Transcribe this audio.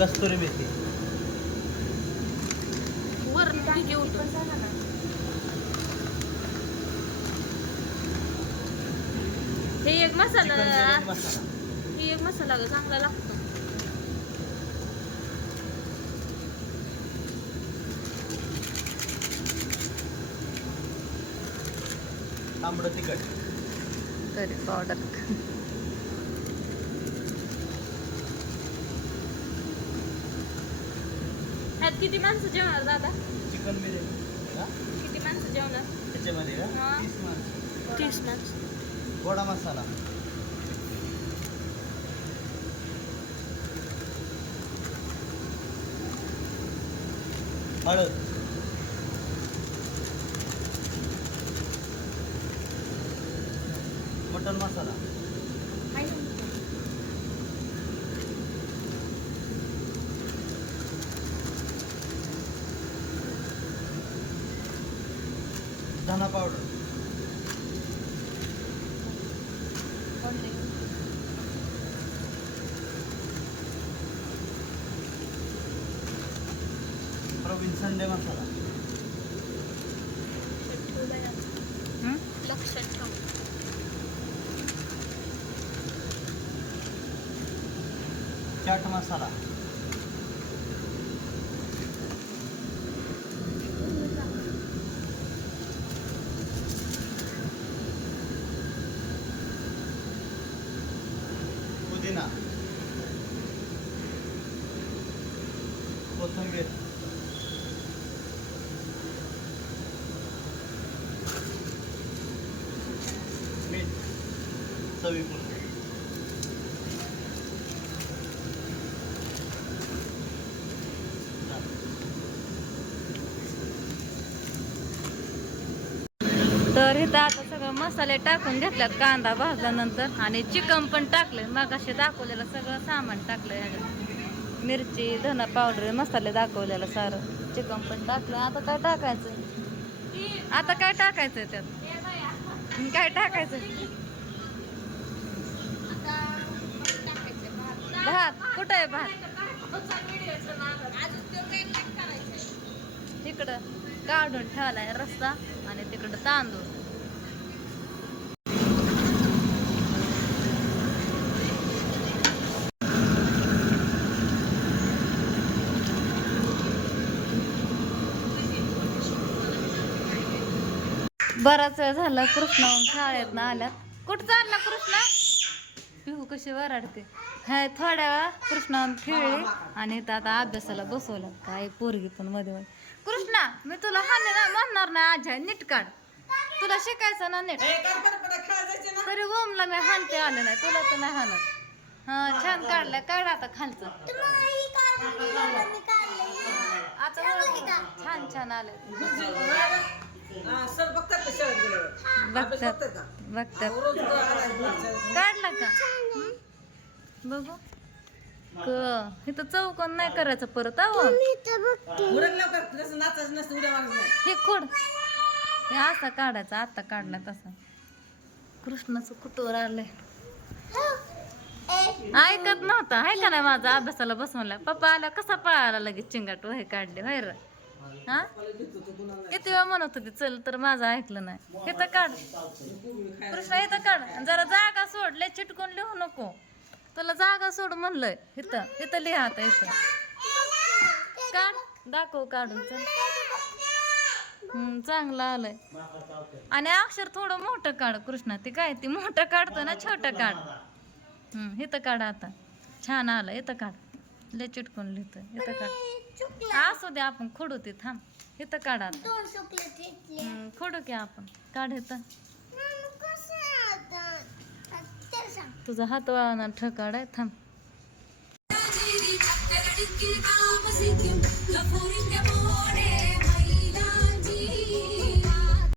कस्तुरी मेथी. वरण भाजी पण सांगा ना हे एक मसाला हे एक मसाला ग चांगला लागतो. तांबडं तिखट. करी पावडर ह्यात किती माणसं जेवणार दादा? चिकन बिर्याणी. हा? किती माणसं जेवणार? त्याच्यामध्ये का? हा. तीस माणसं. तीस माणसं. गोडा मसाला. हळद. मटन मसाला. धना पावडर. प्रवीण संडे मसाला. लक्षात ठेव. चाट मसाला. पुदिना. कोथिंबीर. मीठ. चवीपुरतं. तर इथं आता सगळं मसाले टाकून घेतल्यात कांदा भाजल्यानंतर आणि चिकन पण टाकलं मग असे दाखवलेलं सगळं सामान टाकलं ह्याच्यात मिरची धना पावडर मसाले दाखवलेलं सारं. चिकन पण टाकलं आता काय टाकायचं? आता काय टाकायचं त्यात? काय टाकायचं भात. कुठं आहे भात? इकडं काढून ठेवलाय रस्ता आणि तिकडं तांदूळ. बराच वेळ झाला कृष्णा शाळेत ना आल्यात. कुठं चालला कृष्णा? पिहू कशी वराडते. हा थोड्या वेळा कृष्णा खेळले आणि आता अभ्यासाला बसवलं. काय पोरगी पण मध्ये मध्ये मी तुला हाणे ना म्हणणार नाही आज आहे, नीट काढ. तुला शिकायचं ना नीट. तरी ओमला मी हाणते आले नाही. तुला तर नाही हाणत. हा छान काढलं काढ आता खालचं. आता. छान छान आले. सर बघतात बघतात काढला का? बघू. क. इथं चौकन नाही करायचं परत अहो उरक लवकर जसं नाचायचं नसतं उड्या मारायचं नाही हे खोड. हे असा काढायचा आता काढला तसा. कृष्णाचं कुटोर आलंय? ऐकत नव्हता आहे का नाही माझा अभ्यासाला बसवला? पप्पा आला कसा पळाला लगेच चिंगाट? वहे काढले होय र. हा? किती वेळा म्हणत होती चल तर माझं ऐकलं नाही. इथं काढ. कृष्णा इथं काढ. आणि जरा जागा सोड लय चिटकून लिहू नको. तुला जागा सोड म्हणलंय. इथं इथं लिहा आता इथं. काढ दाखव काढून चल. हम्म चांगलं आलंय. आणि अक्षर थोडं मोठं काढ कृष्णा ते काय ती मोठं काढतो ना छोटं काढ. हम्म इथं काढ आता. छान आलं इथं काढ. लय चिटकून लिहितं इथं काढ. असू दे आपण खोडू ते थांब. इथं काढ आता. खोडू की आपण. काढ इथं. तुझा हात ना ठकाड आहे थांब Thank you.